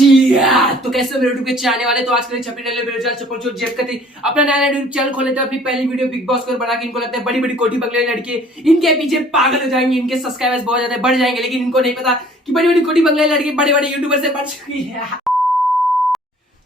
तो कैसे मेरे यूट्यूब के आने वाले तो आज के छपी डाले बेरोजगार चप्पल चोर जेब कती अपना नया यूट्यूब चैनल खोले थे। अपनी पहली वीडियो बिग बॉस को बना के इनको लगता है बड़ी बड़ी कोठी बंगले लड़के इनके पीछे पागल हो जाएंगे, इनके सब्सक्राइबर्स बहुत ज्यादा बढ़ जाएंगे, लेकिन इनको नहीं पता कि बड़ी बड़ी कोठी बंगले लड़के बड़े बड़े यूट्यूबर से बढ़ चुकी है।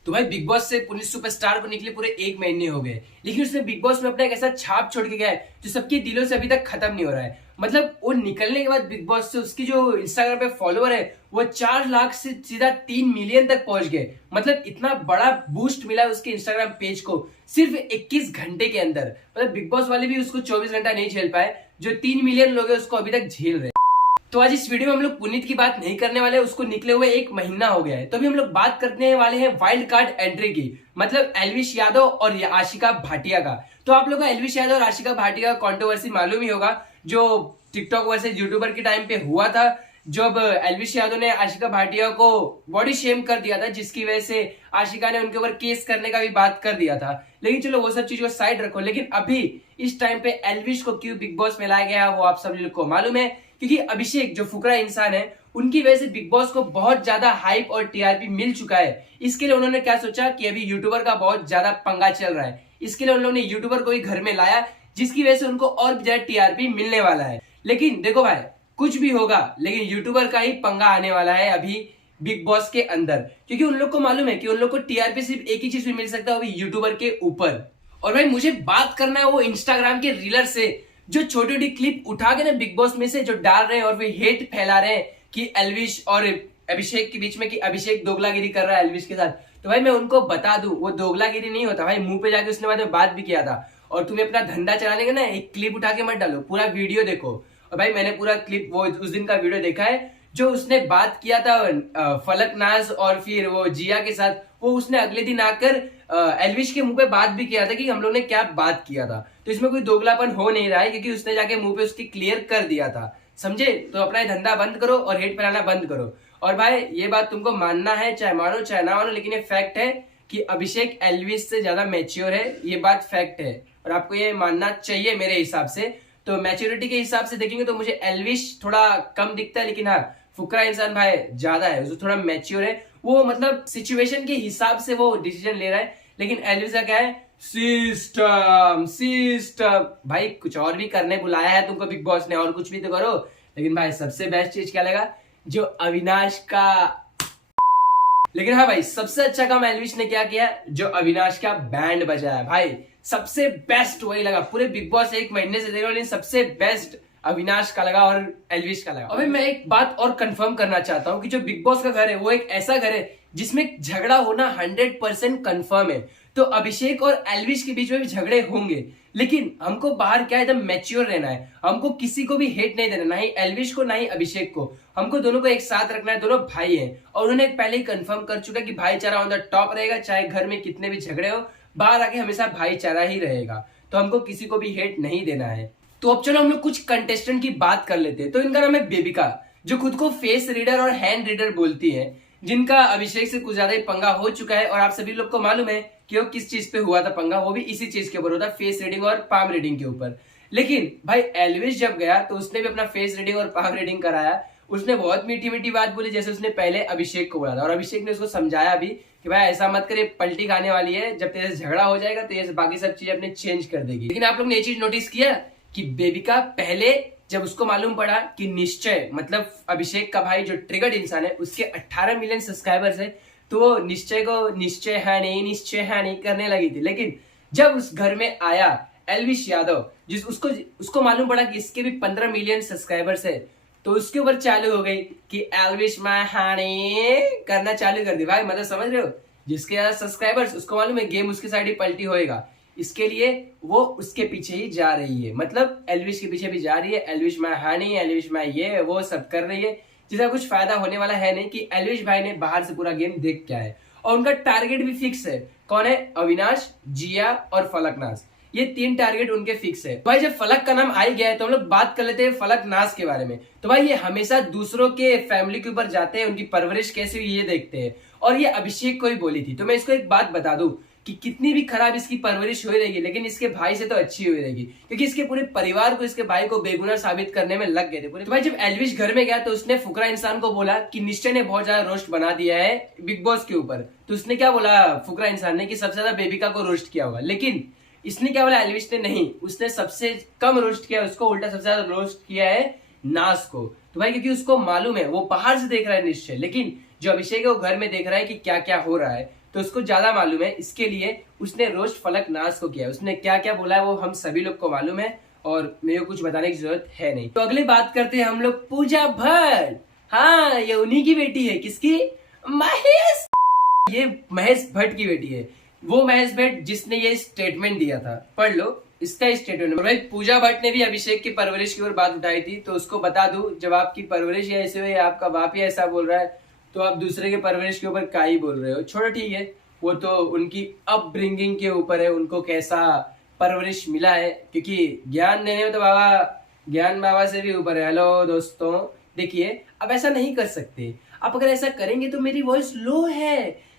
तो भाई बिग बॉस से पुलिस सुपरस्टार को निकले पूरे 1 महीने हो गए, लेकिन उसने बिग बॉस में अपना एक ऐसा छाप छोड़ के गया है जो सबके दिलों से अभी तक खत्म नहीं हो रहा है। मतलब वो निकलने के बाद बिग बॉस से उसकी जो इंस्टाग्राम पे फॉलोअर है वो 4 लाख से सीधा 3 मिलियन तक पहुंच गए। मतलब इतना बड़ा बूस्ट मिला उसके इंस्टाग्राम पेज को सिर्फ 21 घंटे के अंदर। मतलब बिग बॉस वाले भी उसको 24 घंटा नहीं झेल पाए, जो 3 मिलियन लोग हैं उसको अभी तक झेल रहे हैं। तो आज इस वीडियो में हम लोग पुनीत की बात नहीं करने वाले, उसको निकले हुए 1 महीना हो गया है। तो अभी हम लोग बात करने वाले हैं वाइल्ड कार्ड एंट्री की, मतलब एल्विश यादव और आशिका भाटिया का। तो आप लोगों को एल्विश यादव और आशिका भाटिया का कंट्रोवर्सी मालूम ही होगा, जो टिकटॉक वर्सेस यूट्यूबर के टाइम पे हुआ था, जब एल्विश यादव ने आशिका भाटिया को बॉडी शेम कर दिया था, जिसकी वजह से आशिका ने उनके ऊपर केस करने का भी बात कर दिया था। लेकिन चलो वो सब चीज को साइड रखो, लेकिन अभी इस टाइम पे एल्विश को क्यों बिग बॉस में लाया गया वो आप सब लोग को मालूम है, क्योंकि अभिषेक जो फुकरा इंसान है उनकी वजह से बिग बॉस को बहुत ज्यादा हाइप और टीआरपी मिल चुका है। इसके लिए उन्होंने क्या सोचा कि अभी यूट्यूबर का बहुत ज्यादा पंगा चल रहा है, इसके लिए उन लोगों ने यूट्यूबर को ही घर में लाया, जिसकी वजह से उनको और भी ज्यादा टीआरपी मिलने वाला है। लेकिन देखो भाई, कुछ भी होगा लेकिन यूट्यूबर का ही पंगा आने वाला है अभी बिग बॉस के अंदर, क्योंकि उन लोग को मालूम है कि उन लोग को टीआरपी सिर्फ एक ही चीज में मिल सकता है, वो यूट्यूबर के ऊपर। और भाई मुझे बात करना है वो इंस्टाग्राम के रीलर से, जो छोटी छोटी क्लिप उठा के ना बिग बॉस में से जो डाल रहे हैं और वे हेट फैला रहे हैं कि एल्विश और अभिषेक के बीच में, कि अभिषेक दोगलागिरी कर रहा है एल्विश के साथ। तो भाई मैं उनको बता दूं, वो दोगलागिरी नहीं होता भाई, मुंह पे जाके उसने बाद में बात भी किया था। और तुम्हें अपना धंधा चलाने का ना, एक क्लिप उठा के मत डालो, पूरा वीडियो देखो। और भाई मैंने पूरा क्लिप वो उस दिन का वीडियो देखा है, जो उसने बात किया था फलकनाज और फिर वो जिया के साथ, वो उसने अगले दिन आकर एल्विश के मुंह पे बात भी किया था कि हम लोग ने क्या बात किया था। तो इसमें कोई दोगलापन हो नहीं रहा है, क्योंकि उसने जाके मुंह पे उसकी क्लियर कर दिया था, समझे। तो अपना ये धंधा बंद करो और हेट फैलाना बंद करो। और भाई ये बात तुमको मानना है, चाहे मानो चाहे ना मानो, लेकिन ये फैक्ट है कि अभिषेक एल्विश से ज्यादा मैच्योर है, ये बात फैक्ट है और आपको ये मानना चाहिए मेरे हिसाब से। तो मैच्योरिटी के हिसाब से देखेंगे तो मुझे एल्विश थोड़ा कम दिखता है, लेकिन हाँ फुकरा इंसान भाई ज्यादा है, जो थोड़ा मैच्योर है, वो मतलब सिचुएशन के हिसाब से वो डिसीजन ले रहा है। लेकिन एल्विश का क्या है, सिस्टम सिस्टम भाई, कुछ और भी करने बुलाया है तुमको बिग बॉस ने, और कुछ भी तो करो। लेकिन भाई सबसे बेस्ट चीज क्या लगा, जो अविनाश का। लेकिन हाँ भाई सबसे अच्छा काम एल्विश ने क्या किया, जो अविनाश का बैंड बजाया भाई, सबसे बेस्ट वही लगा। पूरे बिग बॉस 1 महीने से देख रहा हूं, सबसे बेस्ट अविनाश का लगा और एल्विश का लगा। अभी मैं एक बात और कंफर्म करना चाहता हूं कि जो बिग बॉस का घर है वो एक ऐसा घर है जिसमें झगड़ा होना 100% कंफर्म है। तो अभिषेक और एल्विश के बीच में भी झगड़े होंगे, लेकिन हमको बाहर क्या एकदम मैच्योर रहना है, हमको किसी को भी हेट नहीं देना, ना ही एल्विश को ना ही अभिषेक को, हमको दोनों को एक साथ रखना है, दोनों भाई हैं। और उन्होंने पहले ही कंफर्म कर चुका कि भाईचारा ऑन द टॉप रहेगा, चाहे घर में कितने भी झगड़े हो, बाहर आके हमेशा भाईचारा ही रहेगा। तो हमको किसी को भी हेट नहीं देना है। तो अब चलो हम लोग कुछ कंटेस्टेंट की बात कर लेते हैं। तो इनका नाम है बेबिका, जो खुद को फेस रीडर और हैंड रीडर बोलती है, जिनका अभिषेक से कुछ ज्यादा ही पंगा हो चुका है। और आप सभी लोग को मालूम है कि वो किस चीज पे हुआ था पंगा, वो भी इसी चीज के ऊपर होता, फेस रीडिंग और पाम रीडिंग के ऊपर। लेकिन भाई एल्विश जब गया तो उसने भी अपना फेस रीडिंग और पाम रीडिंग कराया। उसने बहुत मीठी मीठी बात बोली, जैसे उसने पहले अभिषेक को बोला था, और अभिषेक ने उसको समझाया भी कि भाई ऐसा मत करे, पलटी खाने वाली है, जब तेरे से झगड़ा हो जाएगा तो ये बाकी सब चीजें अपने चेंज कर देगी। लेकिन आप लोग ने ये चीज नोटिस किया कि बेबिका पहले जब उसको मालूम पड़ा कि निश्चय, मतलब अभिषेक का भाई जो ट्रिगर्ड इंसान है, उसके 18 मिलियन सब्सक्राइबर्स है, तो वो निश्चय को निश्चय है नहीं करने लगी थी। लेकिन जब उस घर में आया एल्विश यादव, जिस उसको मालूम पड़ा कि इसके भी 15 मिलियन सब्सक्राइबर्स है, तो उसके ऊपर चालू हो गई कि एल्विश माय हनी करना चालू कर दी। भाई मतलब समझ रहे हो, जिसके ज्यादा सब्सक्राइबर्स उसको मालूम है गेम उसके साइड ही पलटी होएगा, इसके लिए वो उसके पीछे ही जा रही है, मतलब एल्विश के पीछे भी जा रही है। एल्विश माय हनी, एल्विश माय ये वो सब कर रही है, जिसका कुछ फायदा होने वाला है नहीं, कि एल्विश भाई ने बाहर से पूरा गेम देख क्या है। और उनका टारगेट भी फिक्स है, कौन है, अविनाश, जिया और फलकनाज, ये 3 टारगेट उनके फिक्स है। भाई जब फलक का नाम आ ही गया है तो हम लोग बात कर लेते हैं फलकनाज के बारे में। तो भाई ये हमेशा दूसरों के फैमिली के ऊपर जाते हैं, उनकी परवरिश कैसी हुई ये देखते हैं, और ये अभिषेक को ही बोली थी। तो मैं इसको एक बात बता दूं कि कितनी भी खराब इसकी परवरिश हुई रहेगी लेकिन इसके भाई से तो अच्छी हुई रहेगी, क्योंकि इसके पूरे परिवार को इसके भाई को बेगुनाह साबित करने में लग गए थे पूरे। तो भाई जब एल्विश घर में गया तो उसने फुकरा इंसान को बोला कि निश्चय ने बहुत ज्यादा रोस्ट बना दिया है बिग बॉस के ऊपर। तो उसने क्या बोला फुकरा इंसान ने कि सबसे ज्यादा बेबिका को रोस्ट किया होगा, लेकिन इसने क्या बोला एल्विश ने, नहीं, उसने सबसे कम रोस्ट किया, उसको उल्टा सबसे ज्यादा रोस्ट किया है नाज को। तो भाई क्योंकि उसको मालूम है, वो बाहर से देख रहा है निश्चय, लेकिन जो अभिषेक है वो घर में देख रहा है कि क्या क्या हो रहा है, तो उसको ज्यादा मालूम है, इसके लिए उसने रोस्ट फलक नाज को किया। उसने क्या क्या बोला है वो हम सभी लोग को मालूम है और मेरे को कुछ बताने की जरूरत है नहीं। तो अगली बात करते हैं हम लोग पूजा भट्ट। हाँ, ये उन्हीं की बेटी है, किसकी? महेश। ये महेश भट्ट की बेटी है, वो महेश भट्ट जिसने ये स्टेटमेंट दिया था, पढ़ लो इसका स्टेटमेंट। भाई पूजा भट्ट ने भी अभिषेक की परवरिश की ओर बात उठाई थी, तो उसको बता दूं, जब आपकी परवरिश ऐसे हुई, आपका बाप ही ऐसा बोल रहा है, तो आप दूसरे के परवरिश के ऊपर क्या ही बोल रहे हो। छोड़ो, ठीक है, वो तो उनकी अपब्रिंगिंग के ऊपर है, उनको कैसा परवरिश मिला है, क्योंकि ज्ञान देने में तो बाबा, ज्ञान बाबा से भी ऊपर है। हेलो दोस्तों, देखिए अब ऐसा नहीं कर सकते, आप अगर ऐसा करेंगे तो मेरी वॉइस लो है,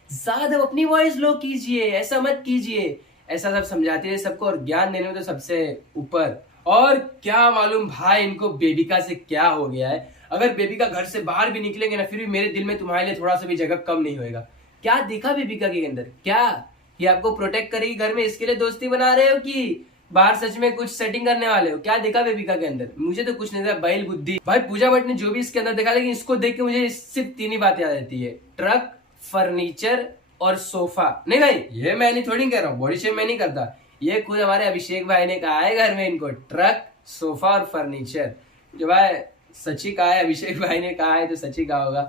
ज्यादा अपनी वॉइस लो कीजिए, ऐसा मत कीजिए, ऐसा सब समझाते हैं सबको, और ज्ञान देने में तो सबसे ऊपर। और क्या मालूम भाई इनको बेबिका से क्या हो गया है, अगर बेबिका घर से बाहर भी निकलेंगे ना, फिर भी मेरे दिल में तुम्हारे लिए थोड़ा सा भी जगह कम नहीं होएगा। क्या देखा बेबिका के अंदर? क्या ये आपको प्रोटेक्ट करेगी घर में, इसके लिए दोस्ती बना रहे हो कि बाहर सच में कुछ सेटिंग करने वाले हो? क्या देखा बेबिका के अंदर? मुझे तो कुछ नहीं देखा, बैल बुद्धि। भाई पूजा भट्ट ने जो भी इसके अंदर देखा, लेकिन इसको देख के मुझे सिर्फ 3 ही बात याद आती है, ट्रक, फर्नीचर और सोफा। नहीं भाई, ये मैं नहीं थोड़ी कह रहा हूँ, बॉडी शेम मैं नहीं करता, ये खुद हमारे अभिषेक भाई ने कहा है घर में इनको ट्रक, सोफा और फर्नीचर। जो भाई सच्ची कहा है, अभिषेक भाई ने कहा है तो सच्ची कहा होगा।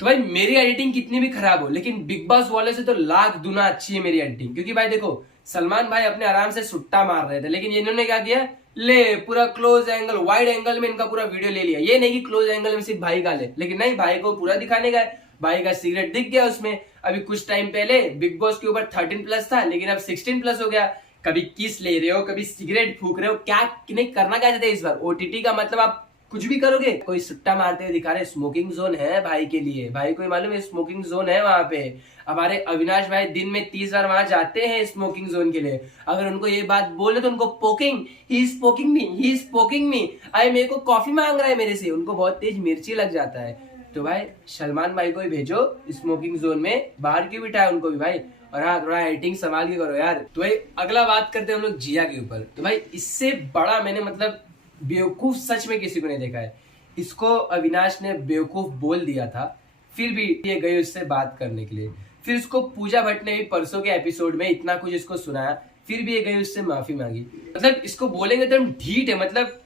तो भाई मेरी एडिटिंग कितनी भी खराब हो, लेकिन बिग बॉस वाले से तो लाख गुना अच्छी है मेरी एडिटिंग, क्योंकि भाई देखो सलमान भाई अपने आराम से सुट्टा मार रहे थे, लेकिन इन्होंने क्या किया, ले पूरा क्लोज एंगल, वाइड एंगल में इनका पूरा वीडियो ले लिया। ये नहीं कि क्लोज एंगल में सिर्फ भाई का ले, लेकिन नहीं, भाई को पूरा दिखाने का है, भाई का सिगरेट दिख गया उसमें। अभी कुछ टाइम पहले बिग बॉस के ऊपर 13+ था, लेकिन अब 16+ हो गया। कभी किस ले रहे हो, कभी सिगरेट फूक रहे हो, क्या नहीं करना क्या चाहते इस बार? ओटीटी का मतलब आप कुछ भी करोगे। कोई सुट्टा मारते हुए दिखा रहे, स्मोकिंग जोन है भाई के लिए, भाई को मालूम है स्मोकिंग जोन है वहां पे। हमारे अविनाश भाई दिन में 30 बार वहां जाते हैं स्मोकिंग जोन के लिए। अगर उनको ये बात बोले तो उनको poking, he is poking me, he is poking me, अरे मेरे को कॉफी मांग रहा है मेरे से, उनको बहुत तेज मिर्ची लग जाता है। तो भाई सलमान भाई को ही भेजो स्मोकिंग जोन में, बाहर क्यों बिठाए उनको भी भाई। और हाँ, थोड़ा एडिटिंग संभाल के करो यार। तो भाई अगला बात करते हैं हम लोग जिया के ऊपर। तो भाई इससे बड़ा मैंने मतलब बेवकूफ सच में किसी को नहीं देखा है। इसको अविनाश ने बेवकूफ बोल दिया था, फिर भी ये गए उससे बात करने के लिए। फिर उसको पूजा भट्ट ने भी परसों के एपिसोड में इतना कुछ इसको सुनाया, फिर भी ये गए उससे माफी मांगी। मतलब इसको बोलेंगे तो हम ढीठ है, मतलब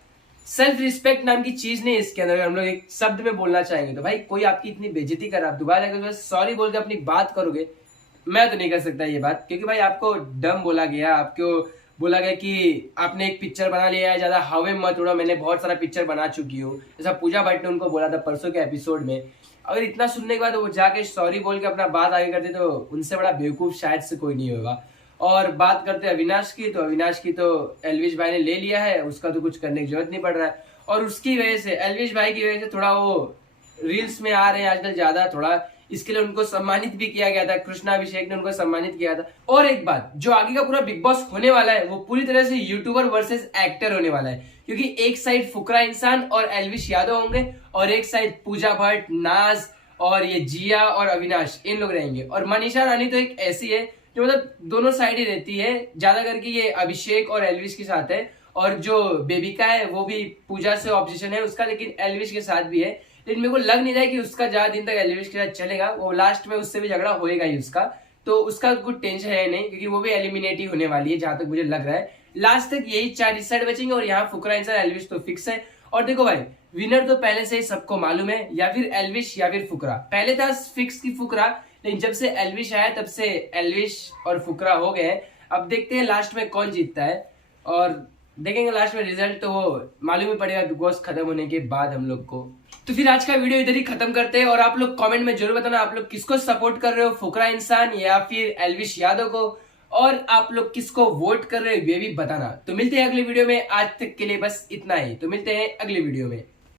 सेल्फ रिस्पेक्ट नाम की चीज नहीं इसके अंदर। हम लोग एक शब्द में बोलना चाहेंगे तो भाई कोई आपकी इतनी बेइज्जती कर, आप दोबारा जाकर सॉरी बोल के अपनी बात करोगे, मैं तो नहीं कर सकता ये बात, क्योंकि भाई आपको डम बोला गया, आपको बोला गया कि आपने एक पिक्चर बना लिया है, ज्यादा हवे मत उड़ो, मैंने बहुत सारा पिक्चर बना चुकी हूँ, ऐसा पूजा भट्ट ने उनको बोला था परसों के एपिसोड में। अगर इतना सुनने के बाद वो जाके सॉरी बोल के अपना बात आगे करते तो उनसे बड़ा बेवकूफ शायद से कोई नहीं होगा। और बात करते हैं अविनाश की, तो अविनाश की तो एल्विश भाई ने ले लिया है, उसका तो कुछ करने की जरूरत नहीं पड़ रहा है। और उसकी वजह से, एल्विश भाई की वजह से थोड़ा वो रील्स में आ रहे हैं आजकल ज्यादा, थोड़ा इसके लिए उनको सम्मानित भी किया गया था, कृष्णा अभिषेक ने उनको सम्मानित किया था। और एक बात, जो आगे का पूरा बिग बॉस होने वाला है वो पूरी तरह से यूट्यूबर वर्सेस एक्टर होने वाला है, क्योंकि एक साइड फुकरा इंसान और एल्विश यादव होंगे, और एक साइड पूजा भट्ट, नाज और ये जिया और अविनाश, इन लोग रहेंगे। और मनीषा रानी तो एक ऐसी है जो मतलब दोनों साइड ही रहती है, ज्यादा करके ये अभिषेक और एल्विश के साथ है, और जो बेबिका है वो भी पूजा से ऑब्सेशन है उसका, लेकिन एल्विश के साथ भी है। लेकिन मेरे को लग नहीं रहा है कि उसका ज्यादा दिन तक एल्विश के साथ चलेगा, वो लास्ट में उससे भी झगड़ा होएगा ही उसका, तो उसका कुछ टेंशन है नहीं, क्योंकि वो भी एलिमिनेट ही होने वाली है जहां तक मुझे लग रहा है। लास्ट तक यही 4 इस साइड बचेंगे, और यहाँ फुकरा इंसान एल्विश तो फिक्स है। और देखो भाई, विनर तो पहले से ही सबको मालूम है, या फिर एल्विश या फिर फुकरा। पहले था फिक्स की फुकरा, लेकिन जब से एल्विश आया तब से एल्विश और फुकरा हो गए। अब देखते हैं लास्ट में कौन जीतता है, और देखेंगे लास्ट में रिजल्ट, तो वो मालूम ही पड़ेगा बिग बॉस खत्म होने के बाद हम लोग को। तो फिर आज का वीडियो इधर ही खत्म करते हैं, और आप लोग कमेंट में जरूर बताना आप लोग किसको सपोर्ट कर रहे हो, फुकरा इंसान या फिर एल्विश यादव को, और आप लोग किसको वोट कर रहे हो ये भी बताना। तो मिलते हैं अगले वीडियो में, आज तक के लिए बस इतना ही, तो मिलते हैं अगले वीडियो में।